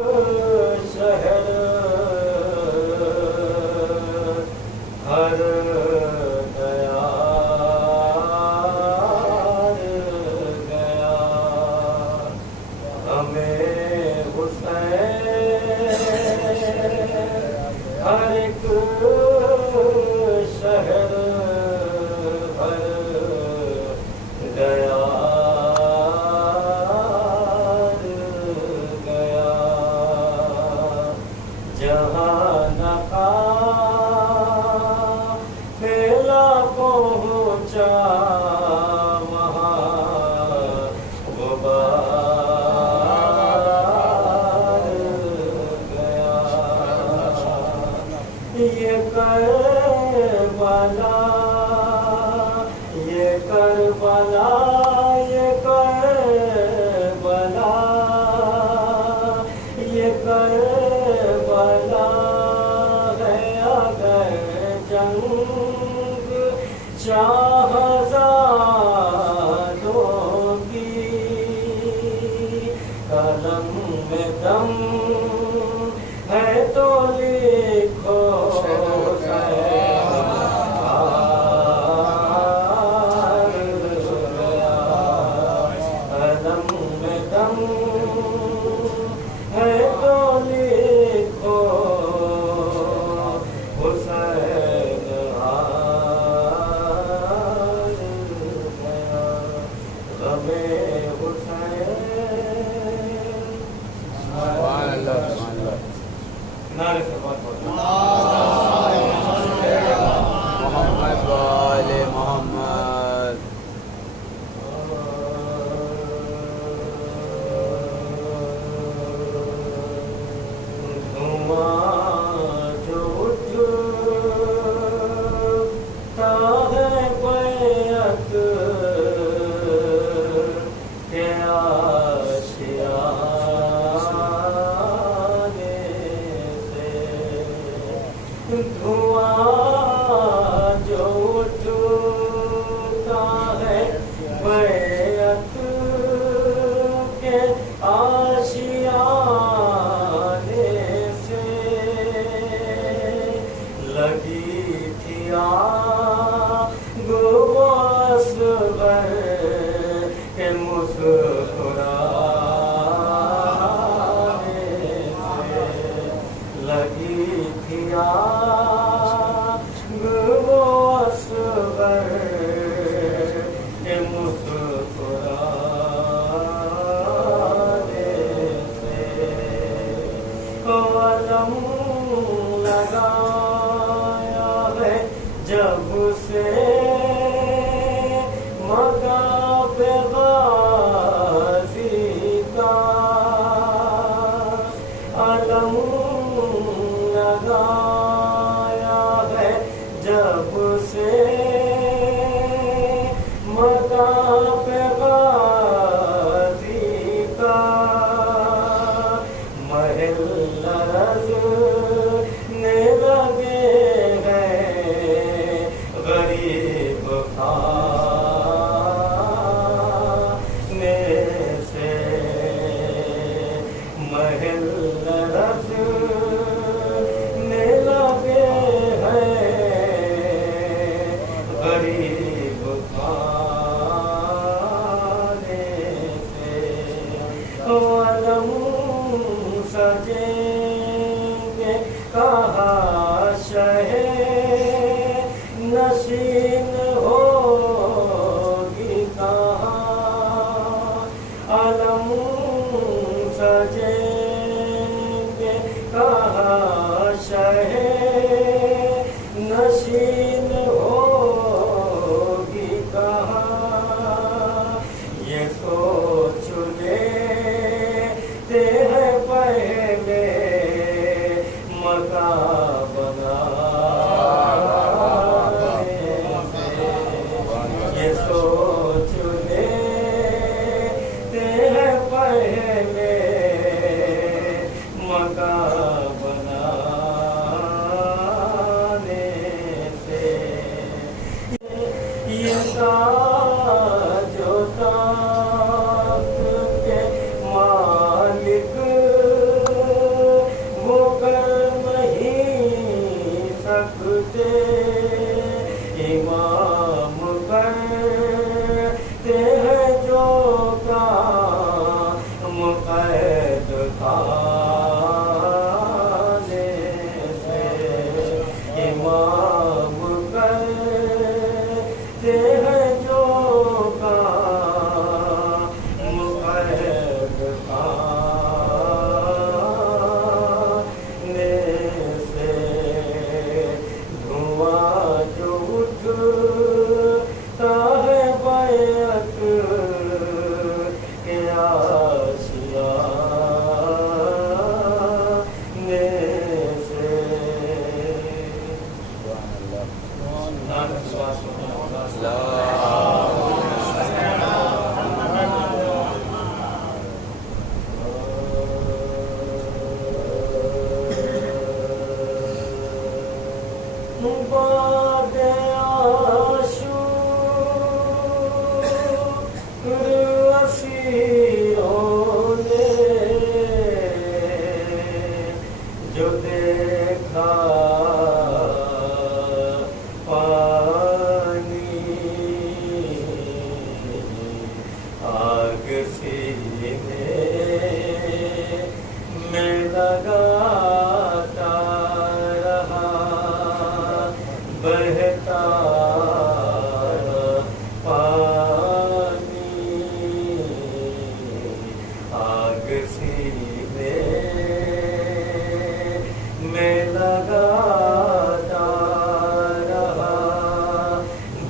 شہر ہر گیا گیا ہمیں حسین ہر ایک شہر ہر گیا گیا جہاں پھیلا پہنچا وہاں غبار گیا یہ کربلا یہ کربلا یہ کربلا یہ کربلا ہے اگر جنگ شاہزادوں کی قلم میں دم ہے تو لکھو قلم میں دم ہے تو لکھو حسین ہار گیا غم حسین نعرے سے بات محمد وآل محمد دھواں جو اٹھتا ہے بیعت کے آشیانے سے دھواں جو اٹھتا ہے بیعت کے آشیانے سے لگی تھی آگ اصغر کے مسکرانے سے لگی تھی آگ اصغر کے مسکرانے سے قلم لگایا ہے جب سے مقام غازی کا علم لگایا ہے جب سے مقام غازی کا محل لرزنے لگے ہیں غریب خانے سے محل لرزنے لگے ہیں غریب خانے سے علم سجیں گے کہاں شہ نشین ہوگی کہاں علم سجیں گے کہاں شہ نشین ہوگی کہاں یہ سوچ لیتے ہیں پہلے مکان بعد عاشور اسیروں نے جو دیکھا پانی آگ سینے میں لگاتا رہا بہتا پانی آگ سینے میں لگاتا رہا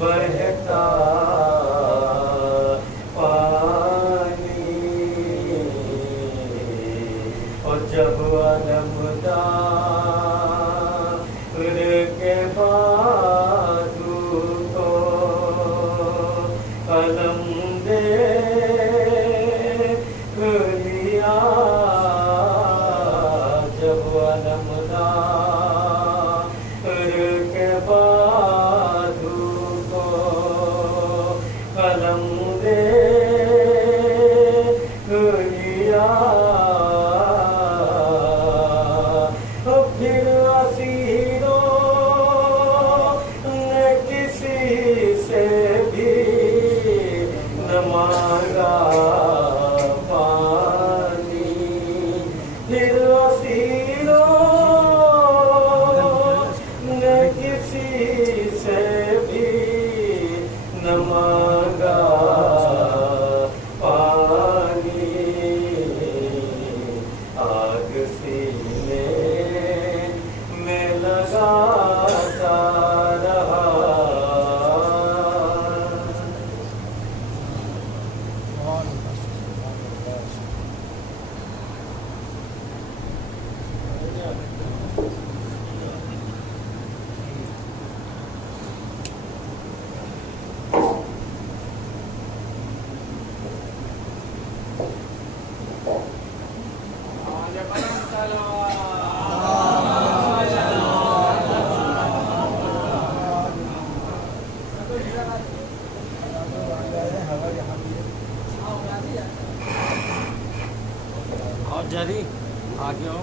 بہتا پانی اور جب علمدار کے بازو کو قلم دیکھ لیا جب علمدار کے بازو کو قلم دیکھ لیا پھر اسیروں نے کسی سے بھی نہ مانگا پانی پھر اسیروں نے کسی سے بھی نہ مانگا پانی آگ سینے میں لگاتا رہا اور جری آگے ہو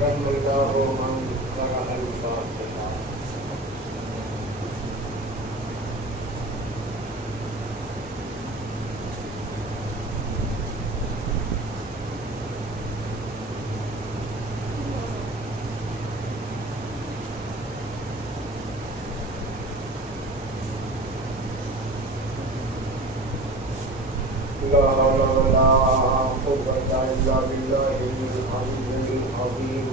رحم اللہ من قرأ الفاتحہ لا حول ولا قوة إلا بالله العلي العظيم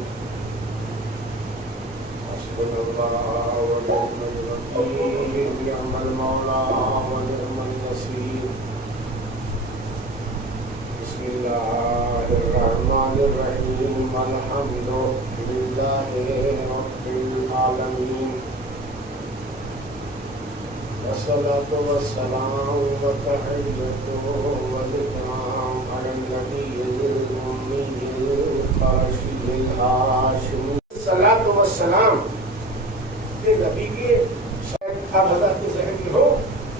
حسبنا الله ونعم الوكيل نعم المولى ونعم النصير بسم الله الرحمن الرحيم الحمد لله رب العالمين والصلاة والسلام والتحية والإكرام على النبي الأمي القاشي الهاشمي الصلاة والسلام کہ نبی کی شاید اب حضرت کی ذہن ہو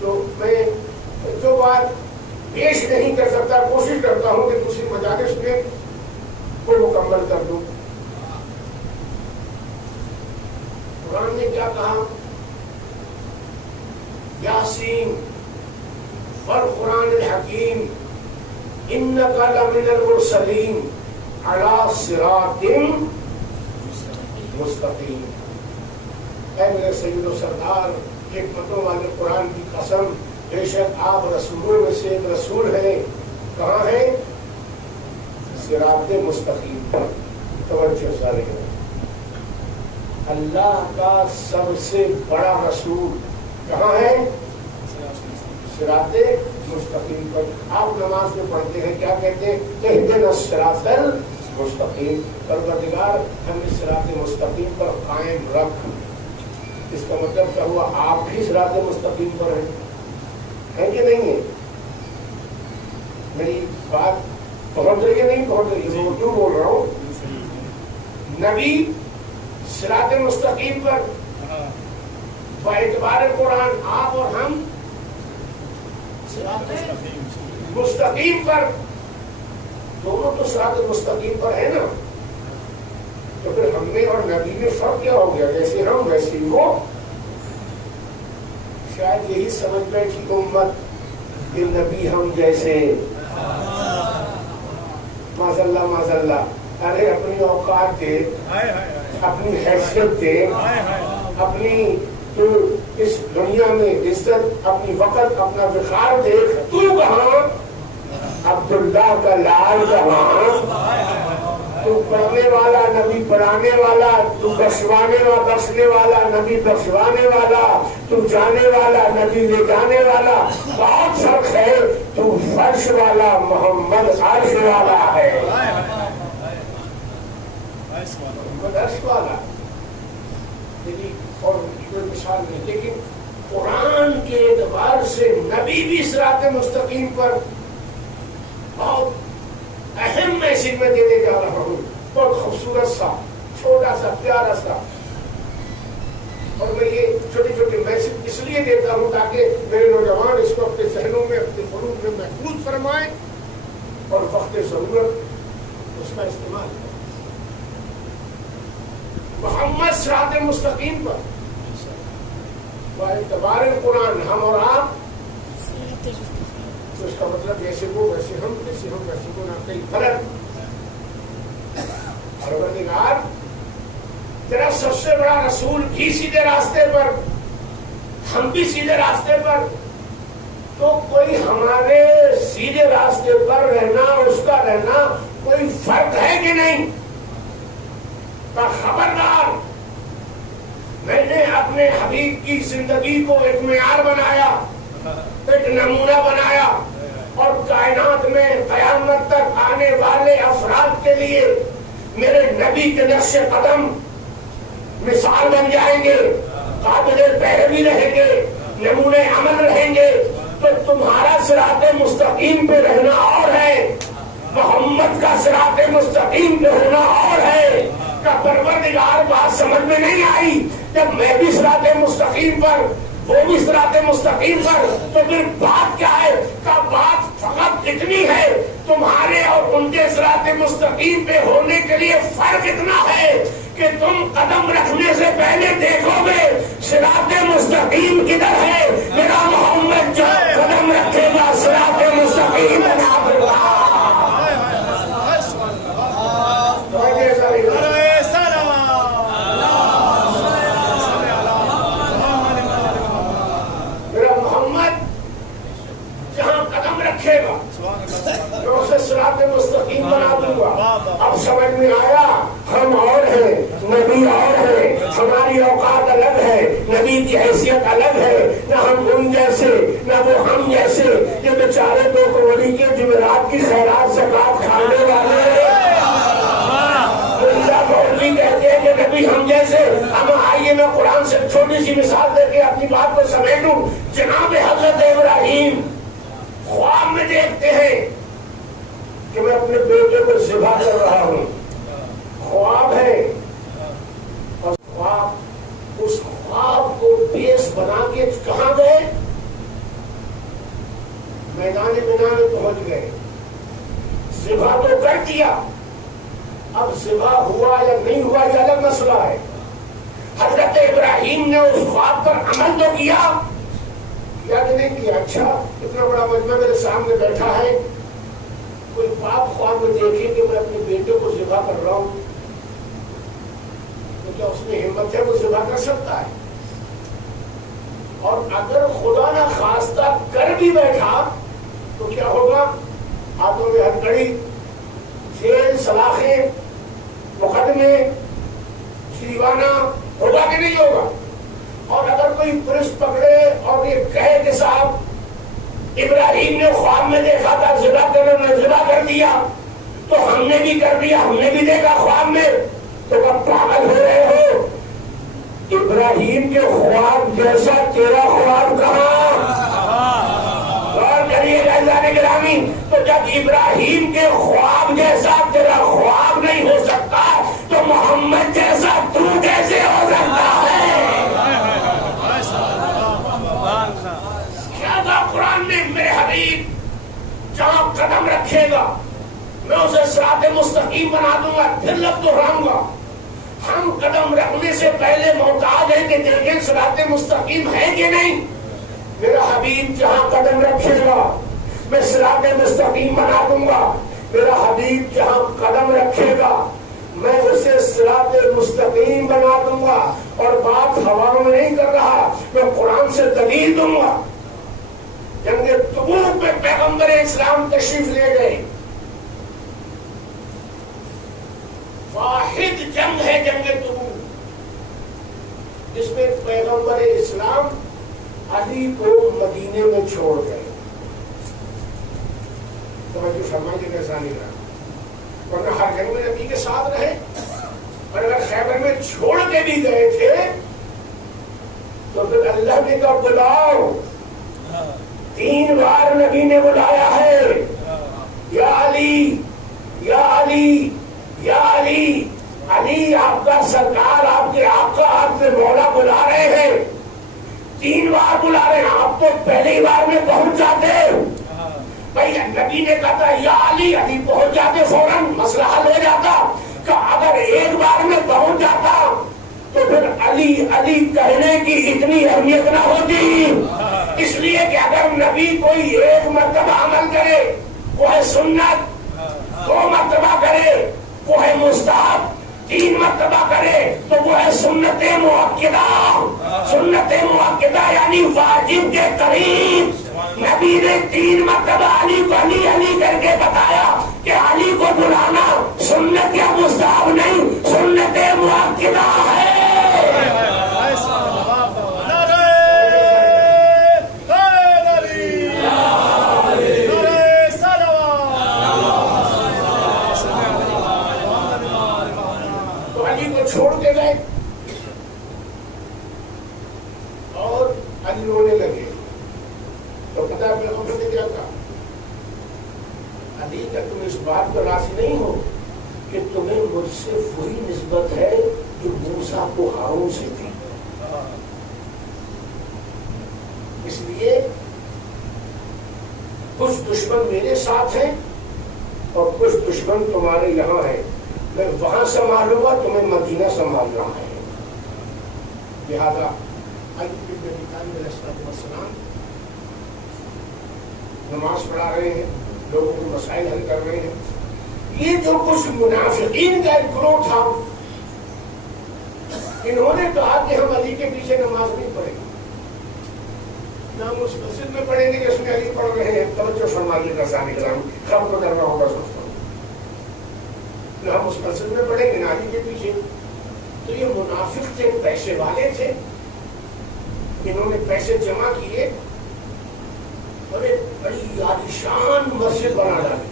تو میں جو بات پیش نہیں کر سکتا کوشش کرتا ہوں کہ دوسری مجالس میں وہ مکمل کر دوں. قرآن نے کیا کہا؟ یاسین والقرآن الحکیم انک لمن المرسلین علی صراط مستقیم. اے میرے سید و سردار، حکمتوں والے قرآن کی قسم، بے شک آپ رسولوں میں سے ایک رسول ہیں. کہاں ہے؟ صراط مستقیم پر. توجہ سارے اللہ کا سب سے بڑا رسول کہاں ہے؟ صراط مستقیم پر. آپ نماز میں پڑھتے ہیں کیا کہتے ہیں؟ اہدنا الصراط المستقیم. پروردگار ہمیں صراط مستقیم پر قائم رکھ. اس کا مطلب کیا ہوا؟ آپ بھی صراط مستقیم پر ہیں کہ نہیں ہے؟ میری بات پہنچ رہی ہے نہیں پہنچ رہی ہے؟ میں کیوں بول رہا ہوں؟ نبی صراط مستقیم پر باعتبار قرآن آپ اور ہم صراط مستقیم پر، دونوں تو صراط مستقیم پر ہے نا، تو پھر ہم میں اور نبی میں فرق کیا ہو گیا؟ جیسے ہم ویسے ہی وہ. شاید یہی سمجھ بیٹھی امت کہ نبی ہم جیسے. معذاللہ معذاللہ، ارے اپنی اوقات دے، اپنی حیثیت دے، اپنی تو اس دنیا میں عزت، اپنی وقت، اپنا وقار دیکھ. تو کہاں عبداللہ کا لال کہاں؟ تو پڑھنے والا نبی پڑھانے والا، تو بخشنے والا نبی بخشوانے والا، تو جانے والا نبی لے جانے والا. بہت فرق ہے. تو فرش والا محمد عرش والا ہے. محمد عرش والا اور کوئی مثال نہیں. لیکن قرآن کے اعتبار سے نبی بھی صراط مستقیم پر بہت اہم میسج میں دینے جا رہا ہوں. بہت خوبصورت سا، چھوٹا سا، پیارا سا. اور میں یہ چھوٹے چھوٹے میسج اس لیے دیتا ہوں تاکہ میرے نوجوان اس کو اپنے ذہنوں میں، اپنے قلوب میں محفوظ فرمائیں اور وقت ضرورت اس کا استعمال کریں. محمد صراط مستقیم پر باعتبار قرآن ہم اور آپ، تو اس کا مطلب جیسے وہ ویسے ہم، جیسے ہم ویسے وہ، نہ کہیں فرق. پروردگار تیرا سب سے بڑا رسول بھی سیدھے راستے پر، ہم بھی سیدھے راستے پر، تو کوئی ہمارے سیدھے راستے پر رہنا، اس کا رہنا کوئی فرق ہے کہ نہیں؟ خبردار، میں نے اپنے حبیب کی زندگی کو ایک معیار بنایا، ایک نمونہ بنایا، اور کائنات میں قیامت تک آنے والے افراد کے لیے میرے نبی کے نقش قدم مثال بن جائیں گے، قابل پیروی رہیں گے، نمونے عمل رہیں گے. تو تمہارا صراط مستقیم پہ رہنا اور ہے، محمد کا صراط مستقیم پہ ہونا اور ہے. کا پروردگار بات سمجھ میں نہیں آئی؟ جب میں بھی صراط مستقیم پر، وہ بھی صراط مستقیم پر، تو پھر بات کیا ہے؟ کا بات فقط اتنی ہے، تمہارے اور ان کے صراط مستقیم پہ ہونے کے لیے فرق اتنا ہے کہ تم قدم رکھنے سے پہلے دیکھو گے صراط مستقیم کدھر ہے. میرا محمد جو قدم رکھے گا صراط مستقیم بنا ہوگا. میں اسے صراط مستقیم بنا دوں گا. اب سمجھ میں آیا، ہم اور ہیں، نبی اور ہے، ہماری اوقات الگ ہے، نبی کی حیثیت الگ ہے. نہ ہم ان جیسے، نہ وہ ہم جیسے. یہ بیچارے 2 کروڑی کے جمعرات کی خیرات زکات کھانے والے کہتے ہیں کہ نبی ہم جیسے. اب آئیے میں قرآن سے چھوٹی سی مثال دے کے اپنی بات کو سمیٹوں. جناب حضرت ابراہیم خواب میں دیکھتے ہیں کہ میں اپنے بیٹے کو ذبح کر رہا ہوں. خواب ہے، اور خواب، اس خواب کو بیس بنا کے کہاں گئے؟ میدان بنا میں پہنچ گئے. ذبح تو کر دیا، اب ذبح ہوا یا نہیں ہوا یہ الگ مسئلہ ہے. حضرت ابراہیم نے اس خواب پر عمل تو کیا کہ نہیں کیا؟ اچھا، اتنا بڑا مجمع میرے سامنے بیٹھا ہے، کوئی باپ خواب میں دیکھے کہ میں اپنے بیٹے کو ذبح کر رہا ہوں، تو کیا اس میں ہمت ہے وہ ذبح کر سکتا ہے؟ اور اگر خدا نہ خواستہ کر بھی بیٹھا تو کیا ہوگا؟ ہاتھوں میں ہتھکڑی، جیل، سلاخیں، مقدمے، دیوانہ ہوگا کہ نہیں ہوگا؟ اور اگر کوئی پولیس پکڑے اور یہ کہے کہ صاحب ابراہیم نے خواب میں دیکھا تھا ذبح کرنا، میں ذبح کر دیا، تو ہم نے بھی کر دیا، ہم نے بھی دیکھا خواب میں، تو کب پاگل ہو رہے ہو؟ ابراہیم کے خواب جیسا تیرا خواب کہاں؟ غور کریے گا عزیزان گرامی. تو جب ابراہیم کے خواب جیسا تیرا خواب نہیں ہو سکتا تو محمد جیسا تو کیسے رکھے گا میں اسے صراط مستقیم بنا دوں گا. پھر لفظ دہراؤں گا, ہم قدم رکھنے سے پہلے محتاج ہیں کہ دیکھیں صراط مستقیم ہے کہ نہیں. میرا حبیب جہاں قدم رکھے گا میں صراط مستقیم بنا دوں گا. میرا حبیب جہاں قدم رکھے گا میں اسے صراط مستقیم بنا دوں گا. اور بات ہواؤں میں نہیں کر رہا, میں قرآن سے دلیل دوں گا. جنگ تبوک میں پیغمبر اسلام تشریف لے گئے. واحد جنگ ہے جنگ تبوک, جس میں پیغمبر اسلام علی کو مدینے میں چھوڑ گئے. توجہ فرمائیے کیسا نہیں رہا, ورنہ ہر جنگ میں نبی کے ساتھ رہے. اور اگر خیبر میں چھوڑ کے بھی گئے تھے تو پھر اللہ نے کہا بلاؤ. 3 بار نبی نے بلایا ہے, یا علی یا علی یا علی. علی آپ کا سرکار, آپ کے آقا, آپ کے مولا بلا رہے ہیں. 3 بار بلا رہے ہیں, آپ تو پہلی بار میں پہنچ جاتے. بھائی نبی نے کہا تھا یا علی, علی پہنچ جاتے, فوراً مسئلہ حل ہو جاتا. کہ اگر ایک بار میں پہنچ جاتا تو پھر علی علی کہنے کی اتنی اہمیت نہ ہوتی. اس لیے کہ اگر نبی کوئی ایک مرتبہ عمل کرے وہ ہے سنت, 2 مرتبہ کرے وہ ہے مستحب, 3 مرتبہ کرے تو وہ ہے سنت مؤکدہ. سنت مؤکدہ یعنی واجب کے قریب. نبی نے 3 مرتبہ علی کو علی علی کر کے بتایا کہ علی کو بلانا سنت یا مستحب نہیں, سنت مؤکدہ ہے. تو علی کو چھوڑ کے گئے اور علی رونے لگے. تو پتا پیغمبر نے کیا کہا, علی کا تم اس بات پر راضی نہیں ہو کہ تمہیں مجھ سے وہی نسبت ہے جو موسیٰ کو ہارون سے تھی. اس لیے کچھ دشمن میرے ساتھ ہیں اور کچھ دشمن تمہارے یہاں ہیں. میں وہاں سنبھالوں گا, تمہیں مدینہ سنبھالنا ہے. لہذا علی بن ابی طالب علیہ السلام نماز پڑھا رہے ہیں, لوگوں کو مسائل حل کر رہے ہیں. یہ جو کچھ منافقین کا ایک گروہ تھا, انہوں نے کہا کہ ہم علی کے پیچھے نماز نہیں پڑھیں گے, نہ ہم اس مسجد میں پڑھیں گے جس میں علی پڑھ رہے ہیں. توجہ فرمائیے گا ثانی کرام, خب کو کرنا ہوگا سوچتا ہوں. نہ ہم اس مسجد میں پڑھیں گے نہ علی کے پیچھے. تو یہ منافق تھے, پیسے والے تھے. انہوں نے پیسے جمع کیے اور ایک بڑی عالیشان مسجد بنا ڈالی.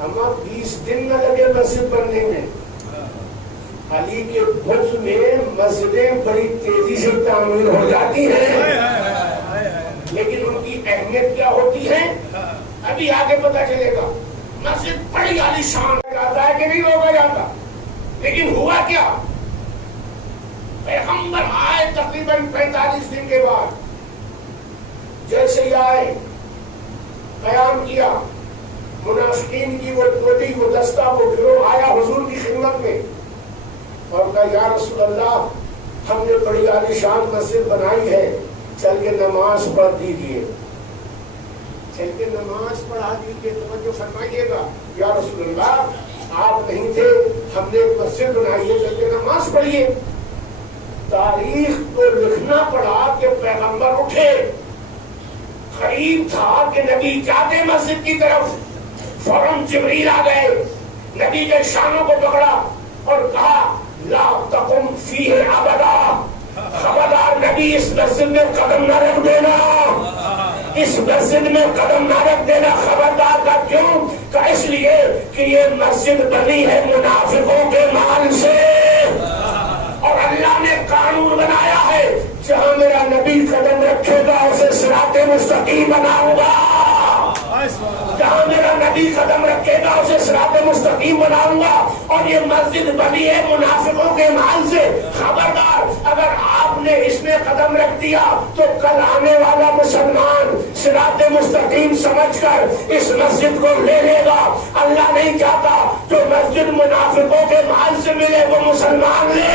ہمیں 20 دن نہ لگے مسجد بننے میں. علی کے بھج میں مسجدیں بڑی تیزی سے تعمیر ہو جاتی ہیں, لیکن ان کی اہمیت کیا ہوتی ہے ابھی آگے پتہ چلے گا. مسجد بڑی عالیشان جاتا ہے کہ نہیں روکا جاتا, لیکن ہوا کیا, پیغمبر آئے تقریباً 45 دن کے بعد. جیسے ہی آئے قیام کیا, منافقین کی وہ ٹولی, وہ دستہ, وہ گروہ آیا حضور کی خدمت میں اور کہا یا رسول اللہ, ہم نے بڑی عالیشان مسجد بنائی ہے, چل کے نماز پڑھ دیجیے. چل کے نماز پڑھا دیجیے. توجہ فرمائیے گا, یا رسول اللہ آپ نہیں تھے, ہم نے ایک مسجد بنائی ہے, چل کے نماز پڑھیے. تاریخ کو لکھنا پڑا کہ پیغمبر اٹھے, قریب تھا کہ نبی جاتے مسجد کی طرف, فوراً جبریل آ گئے, نبی کے شانوں کو پکڑا اور کہا لا تقم فیہ ابدا, خبردار نبی اس مسجد میں قدم نہ رکھ دینا, اس مسجد میں قدم نہ رکھ دینا. خبردار کا کیوں؟ کہ اس لیے کہ یہ مسجد بنی ہے منافقوں کے مال سے, اور اللہ نے قانون بنایا ہے جہاں میرا نبی قدم رکھے گا اسے صراط مستقیم بناؤں گا. جہاں میرا نبی قدم رکھے گا اسے صراط مستقیم بناؤں گا. اور یہ مسجد بنی ہے منافقوں کے مال سے. خبردار اگر آپ نے اس میں قدم رکھ دیا تو کل آنے والا مسلمان صراط مستقیم سمجھ کر اس مسجد کو لے لے گا. اللہ نہیں چاہتا جو مسجد منافقوں کے مال سے ملے وہ مسلمان لے.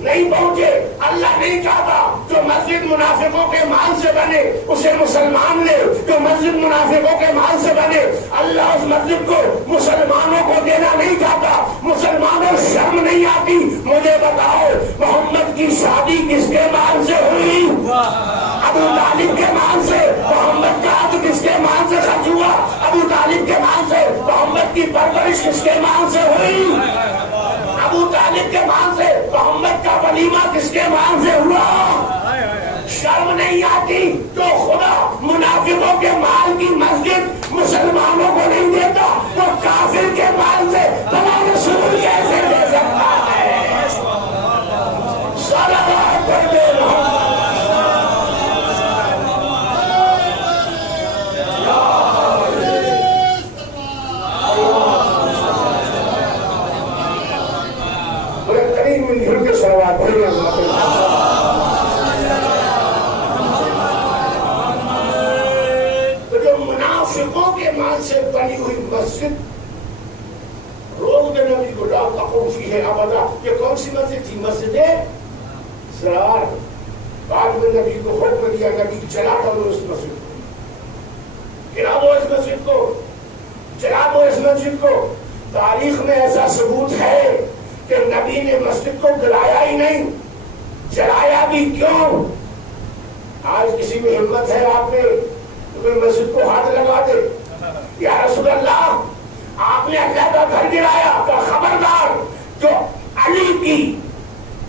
نہیں پہنچے. اللہ نہیں چاہتا جو مسجد منافقوں کے مال سے بنے اسے مسلمان لے. جو مسجد منافقوں کے مال سے بنے اللہ اس مسجد کو مسلمانوں کو دینا نہیں چاہتا. مسلمانوں شرم نہیں آتی؟ مجھے بتاؤ محمد کی شادی کس کے مال سے ہوئی؟ ابو طالب کے مال سے. محمد کا عقد کس کے مال سے خرچ ہوا؟ ابو طالب کے مال سے. محمد کی پرورش کس کے مال سے ہوئی؟ ابو طالب کے مال سے. محمد کا ولیمہ کس کے مال سے ہوا؟ شرم نہیں آتی؟ تو خدا منافقوں کے مال کی مسجد مسلمانوں کو نہیں دیتا تو کافر کے مال سے بلا رسول کیسے دے سکتا ہے؟ صلوات پڑھتے رہو. تو جو منافقوں کے مال سے بنی ہوئی مسجد روز میں نبی کو لا تقوم فیہ ابدا. یہ کون سی مسجد تھی؟ مسجد ضرار. بعد میں نبی کو حکم دیا نبی چلا دو اس مسجد کو. گرا دو اس مسجد کو. چلا دو اس مسجد کو. تاریخ میں ایسا ثبوت ہے کہ نبی نے مسجد کو گرایا ہی نہیں. چلایا بھی کیوں؟ آج کسی میں ہمت ہے آپ نے تو مسجد کو ہاتھ لگا دے. یا رسول اللہ آپ نے اللہ کا گھر گرایا. تو خبردار جو علی کی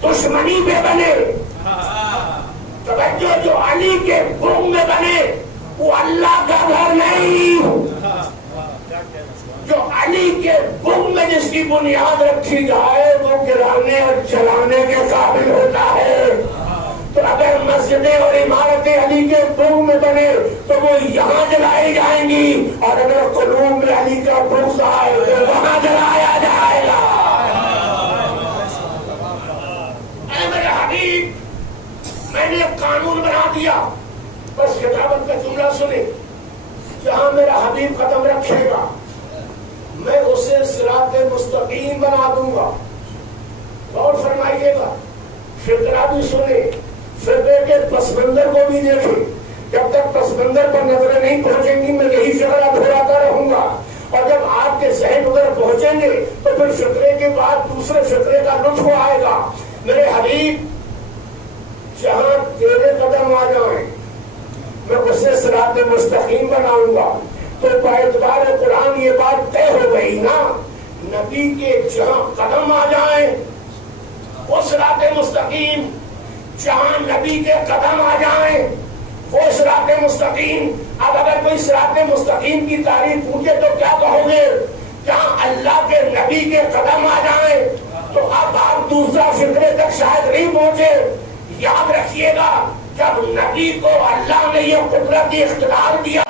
دشمنی میں بنے توجہ جو علی کے بغض میں بنے وہ اللہ کا گھر نہیں. جو علی کے بغض میں جس کی بنیاد رکھی جائے وہ گرانے اور چلانے کے قابل ہوتا ہے. تو اگر مسجدیں اور عمارتیں علی کے بغض میں بنے تو وہ یہاں جلائی جائیں گی اور اگر قلوب میں علی کا بغض آئے تو وہاں جلایا جائے گا. اے میرے حبیب میں نے قانون بنا دیا. بس خطابت کا جملہ سنیں. جہاں میرا حبیب قدم رکھے گا میں اسے صراط مستقیم بنا دوں گا. غور فرمائیے گا. فقرہ بھی سنے. فقرے کے پس منظر کو بھی دیکھیں. جب تک پس منظر پر نظریں نہیں پہنچیں گی میں یہی فقرہ دہراتا رہوں گا. اور جب آپ کے ذہن ادھر پہنچیں گے تو پھر فقرے کے بعد دوسرے فقرے کا لطف آئے گا. میرے حبیب جہاں تیرے قدم آ جائیں میں اسے صراط مستقیم بناؤں گا. تو باعتبار قرآن یہ بات طے ہو گئی نا. نبی کے جہاں قدم آ جائیں وہ صراط مستقیم. جہاں نبی کے قدم آ جائیں وہ صراط مستقیم. اب اگر کوئی صراط مستقیم کی تعریف پوچھے تو کیا کہو گے؟ جہاں اللہ کے نبی کے قدم آ جائیں. تو اب آپ دوسرا فکرے تک شاید نہیں پہنچے. یاد رکھیے گا جب نبی کو اللہ نے یہ قدرتی اختیار دیا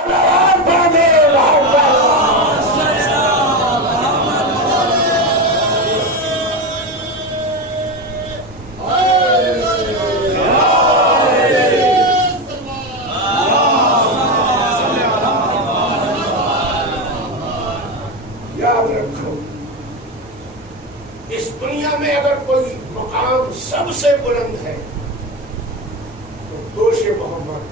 یاد رکھو اس دنیا میں اگر کوئی مقام سب سے بلند ہے تو دوش محمد.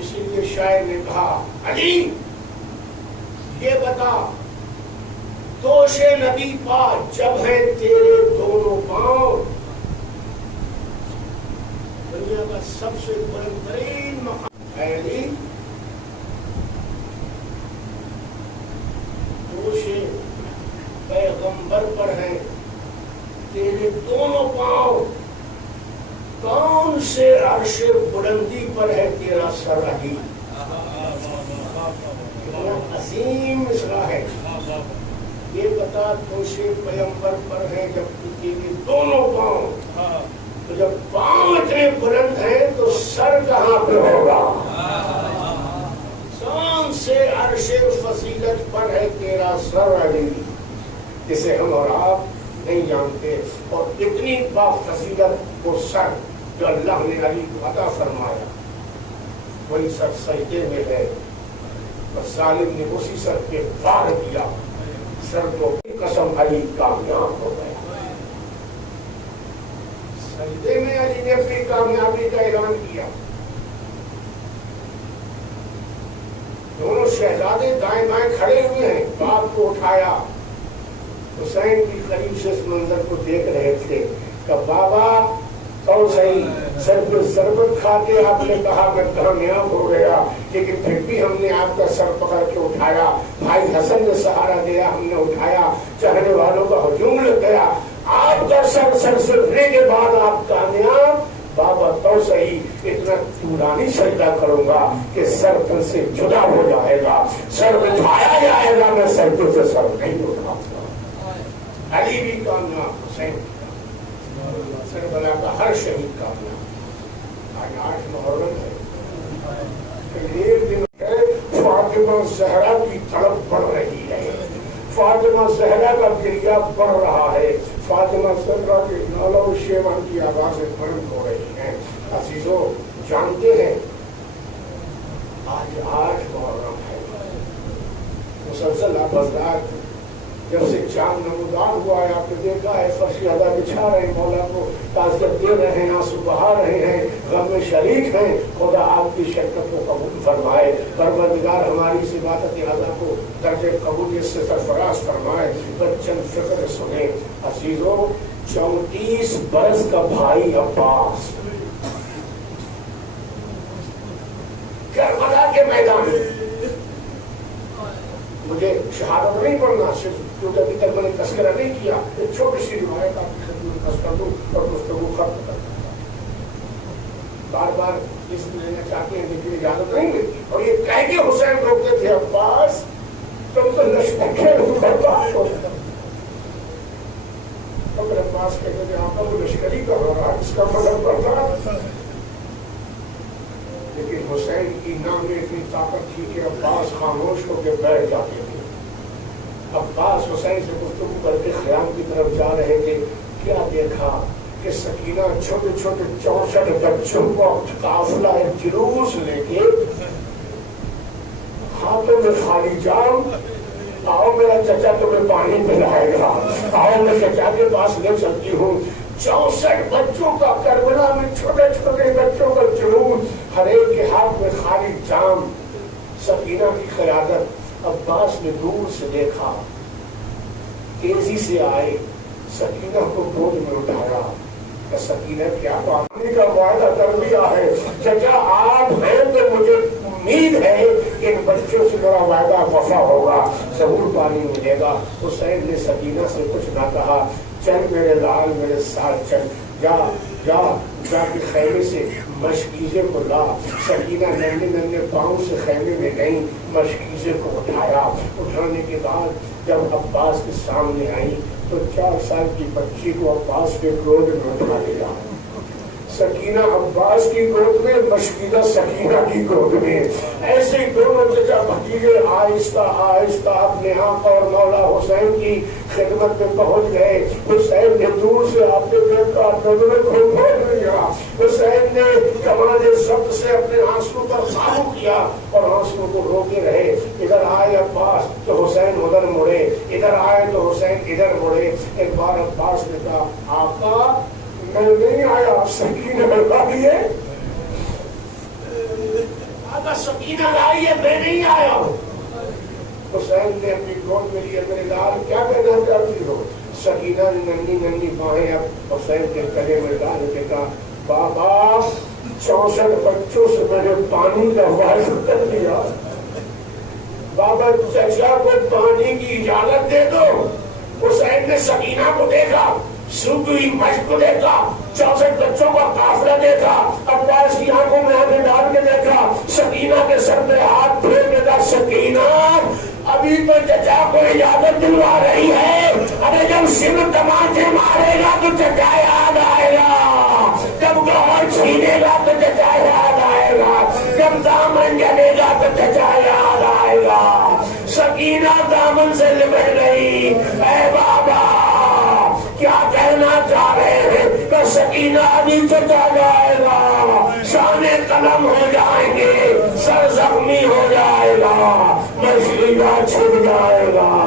اسی لیے شاعر نے کہا علی یہ بتا دوش نبی پا جب ہے تیرے دونوں پاؤں. دنیا کا سب سے بلند ترین مقام ہے علی. دوش پیغمبر پر ہے تیرے دونوں پاؤں. کون سے عرش بلندی پر ہے تیرا سر علی. عظیم مصرع ہے. یہ بتا دوش پیغمبر پر ہے جب تیرے دونوں پاؤں. تو جب پاؤں اتنے بلند ہیں تو سر کہاں پہ ہوگا؟ تمام سے عرش فضیلت پر ہے تیرا سر علی، جسے ہم اور آپ نہیں جانتے، اور اتنی با فضیلت وہ سر جو اللہ نے علی کو عطا فرمایا وہی سر سجدے میں ہے، اور ظالم نے اسی سر پہ وار کیا، سر کو قسم علی کامیاب ہو گیا۔ سجدے میں علی نے اپنی کامیابی کا اعلان کیا۔ دونوں شہزادے دائیں بائیں کھڑے ہوئے ہیں، باپ کو اٹھایا، حسین بھی قریب سے اس منظر کو دیکھ رہے تھے کہ بابا اور صحیح سر پہ ضربت کھا کے آپ نے کہا میں کامیاب ہو گیا، لیکن پھر بھی ہم نے آپ کا سر پکڑ کے اٹھایا، بھائی حسن نے سہارا دیا، ہم نے اٹھایا، چاہنے والوں کا ہجوم لگ گیا، آپ کا سر سرنے کے بعد آپ کامیاب، بابا تو صحیح اتنا طولانی سجدہ کروں گا کہ سر تن سے جدا ہو جائے گا، سر اٹھایا جائے گا، میں سجدے سے سر نہیں اٹھاؤں گا۔ علی بھی کامیاب، حسین کربلا کا ہر شہید کامیاب۔ آج 8 محرم ہے، ایک دن ہے فاطمہ زہرا کی تڑپ بڑھ رہی ہے، فاطمہ زہرا کا گریہ بڑھ رہا ہے، فاطمہ زہرا کے نالہ و شیون کی آوازیں بلند ہو رہی ہیں۔ عزیزو جانتے ہیں آج 8 محرم ہے، مسلسل آپ حضرات جب سے چاند نمودار ہوا ہے آپ نے دیکھا ہے فرش ادا بچھا رہے ہیں، مولا کو تعزیت دے رہے ہیں، آنسو بہا رہے ہیں، غم میں شریک ہیں، خدا آپ کی شرکت کو قبول فرمائے، پروردگار ہماری اس عبادت اعلیٰ کو درجہ قبولیت سے سرفراز فرمائے۔ بچن فکر سنیں عزیزو، 34 برس کا بھائی عباس کربلا کے میدان میں، مجھے شہادت نہیں پڑھنا، صرف کیونکہ ابھی تک میں نے تذکرہ نہیں کیا، ایک چھوٹی سی روایت آپ کی خدمت میں کر دوں اور گفتگو ختم کر دوں۔ بار بار اس لینا چاہتے ہیں لیکن اجازت نہیں ملتی، اور یہ کہہ کے حسین روکتے تھے عباس تم تو لشکر برباد ہو جاتا، اور عباس کہتے تھے آپ کو لشکری کا ہو رہا، اس کا مطلب برباد۔ لیکن حسین کی نام میں اتنی طاقت تھی کہ عباس خاموش ہو کے بیٹھ جاتے تھے۔ عباس حسین سے گفتگو کر کے خیام کی طرف جا رہے تھے، کیا دیکھا کہ سکینہ چھوٹے چھوٹے 64 بچوں کو قافلہ جلوس لے کے ہاتھوں میں خالی جام، آؤ میرا چچا تمہیں پانی پلائے گا، آؤ میں چچا کے پاس لے چلتی ہوں۔ 64 بچوں کا کربلا میں چھوٹے چھوٹے بچوں کا جلوس، ہر ایک کے ہاتھ میں خالی جام، سکینہ کی قیادت۔ عباس نے دور سے دیکھا، تیزی سے آئے، سکینہ کو گود میں اٹھایا کہ سکینہ کیا پانی کا وعدہ کر دیا ہے، چچا آپ ہیں تو مجھے امید ہے کہ ان بچوں سے میرا وعدہ وفا ہوگا، ضرور پانی ملے گا۔ حسین نے سکینہ سے کچھ نہ کہا، چل میرے لال میرے ساتھ چل، جا جا جا کے خیمے سے مشکیزے کو لا۔ سکینہ ننھے ننھے پاؤں سے خیمے میں گئی، مشکیزے کو اٹھایا، اٹھانے کے بعد جب عباس کے سامنے آئی تو 4 سال کی بچی کو عباس کے گود میں اٹھا لیا، سکینہ عباس کی گود میں، مشکیزہ سکینہ کی گود میں، ایسے ہی دونوں چچا بھتیجے آہستہ آہستہ اپنے آقا اور مولا حسین کی خدمت میں پہنچ گئے۔ حسین نے دور سے آتے دیکھا، نظریں کو کھول لیا، حسین نے کمان ضبط سے اپنے آنسو پر قابو کیا اور آنسو کو روکے رہے۔ ادھر آئے عباس تو حسین ادھر مڑے، ادھر آئے تو حسین ادھر مڑے۔ ایک بار عباس نے کہا آقا میں نہیں آیا، سکینہ لائیے، آقا سکینہ لائیے، میں نہیں آیا ہوں۔ حسین نے اپنی گود میں لیا، میرے لال کیا کہنا چاہتی ہو؟ سکینہ نے ننھی ننھی باہیں اب حسین کے گلے میں ڈال کے کہا بابا 64 بچوں سے میں نے پانی کا وعدہ کر لیا، بابا چچا کو پانی کی اجازت دے دو۔ حسین نے سکینہ کو دیکھا، سوکھی مشق کو دیکھا، 64 بچوں کا قافلہ دیکھا، عباس کی آنکھوں میں آنکھیں ڈال کے دیکھا، سکینہ کے سر پہ ہاتھ پھیر کے کہا سکینہ ابھی تو چچا کو اجازت دلوا رہی ہے، ارے جب سر تماچے مارے گا تو چچا یاد آئے گا، جب گوہر چھینے گا تو چچا یاد آئے گا، جب دامن جلے گا تو چچا یاد آئے گا۔ منزل میں نہیں۔ اے بابا کیا کہنا چاہ رہے ہیں کہ سکینہ نیچے چلا جائے گا، شان قلم ہو جائیں گے، سر زخمی ہو جائے گا، مشغلہ چھپ جائے گا۔